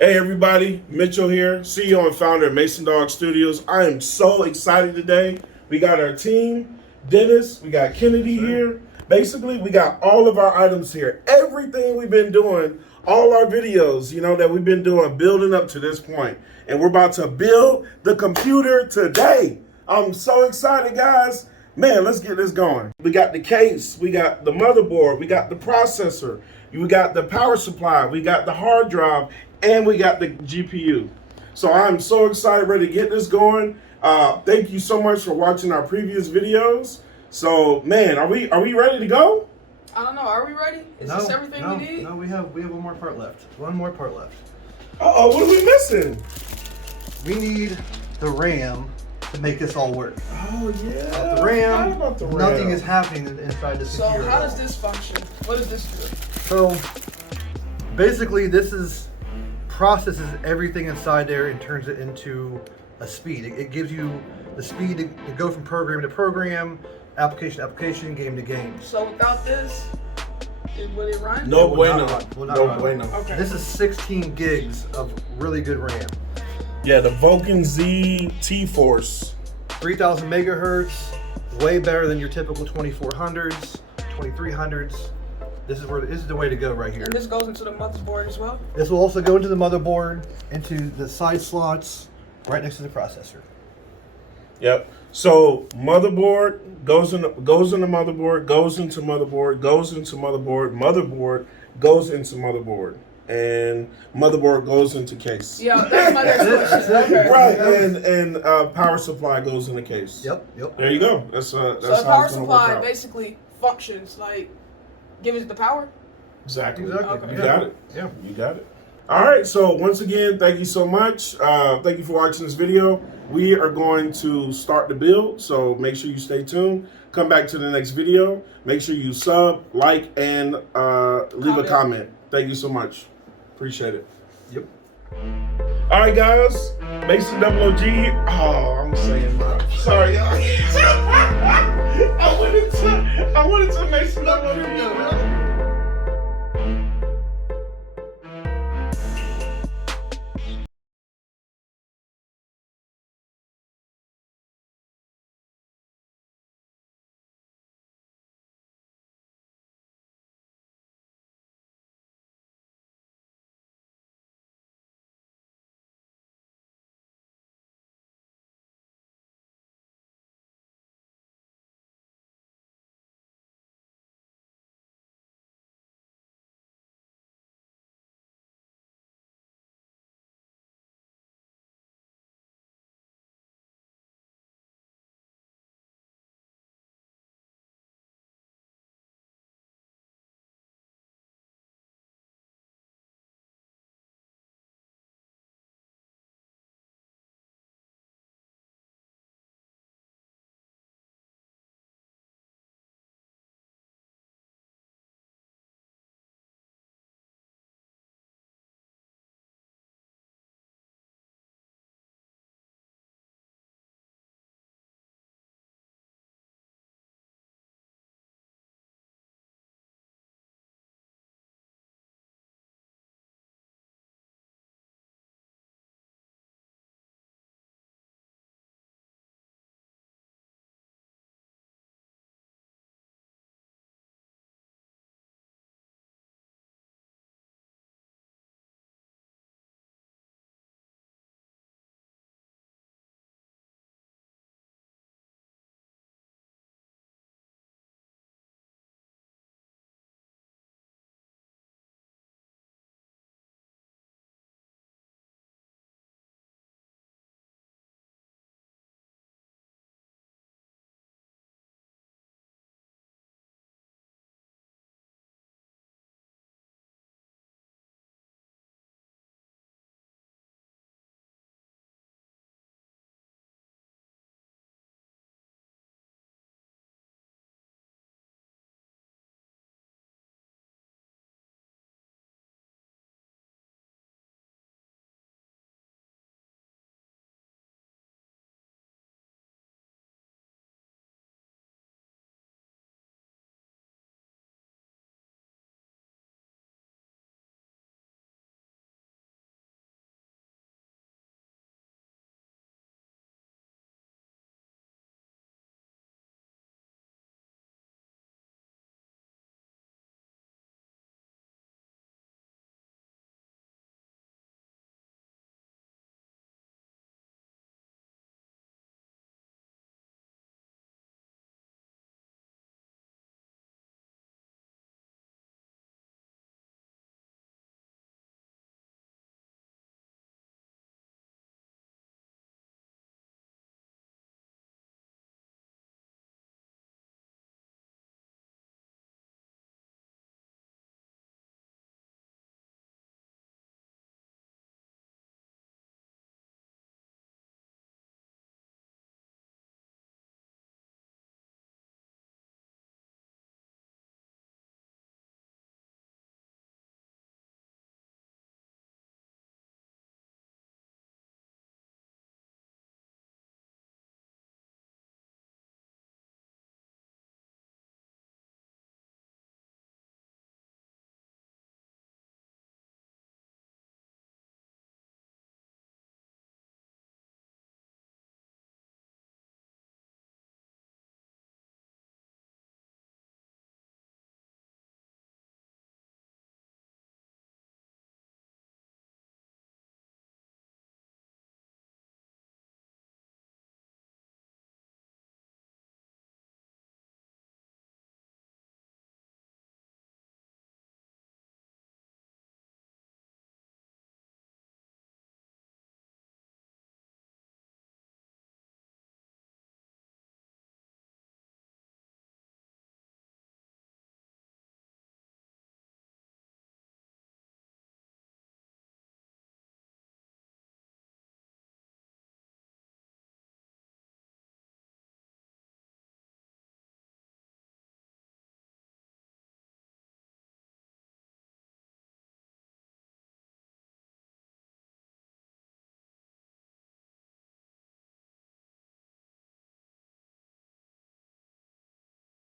Hey everybody, Mitchell here, CEO and founder of Masondogg Studios. I am so excited today. We got our team, Dennis, we got Kennedy here. Basically, we got all of our items here. Everything we've been doing, all our videos, that we've been doing, building up to this point. And we're about to build the computer today. I'm so excited, guys. Man, let's get this going. We got the case, we got the motherboard, we got the processor, we got the power supply, we got the hard drive, and we got the GPU. So I'm so excited, ready to get this going. Thank you so much for watching our previous videos. So, man, are we ready to go? I don't know. Are we ready? Is this everything we need? No, we have one more part left. One more part left. Uh-oh, what are we missing? We need the RAM to make this all work. Oh, yeah. Without the RAM, about the RAM. nothing is happening inside this computer. So how does this function? What does this do? So basically, this processes everything inside there and turns it into a speed. It gives you the speed to go from program to program, application to application, game to game. So without this, would it run? No It will bueno. not run. Will not No run. bueno. Okay. This is 16 gigs of really good RAM. Yeah, the Vulcan Z T-Force. 3000 megahertz, way better than your typical 2400s, 2300s. This is the way to go right here. And this goes into the motherboard as well? This will also go into the motherboard, into the side slots, right next to the processor. Yep. So motherboard goes in the motherboard, goes into motherboard, goes into motherboard, motherboard goes into motherboard, and motherboard goes into case. Yeah, that's my next question. Okay. Right, and power supply goes in the case. Yep. There you go. That's So how the it's power gonna work supply out. basically functions like giving it the power? Exactly. Okay. You got it. Yeah. You got it. All right. So once again, thank you so much. Thank you for watching this video. We are going to start the build, so make sure you stay tuned. Come back to the next video. Make sure you sub, like, and leave a comment. Thank you so much. Appreciate it. Yep. All right, guys. Masondogg. Oh, I'm saying that. Sorry, y'all. I went into Masondogg.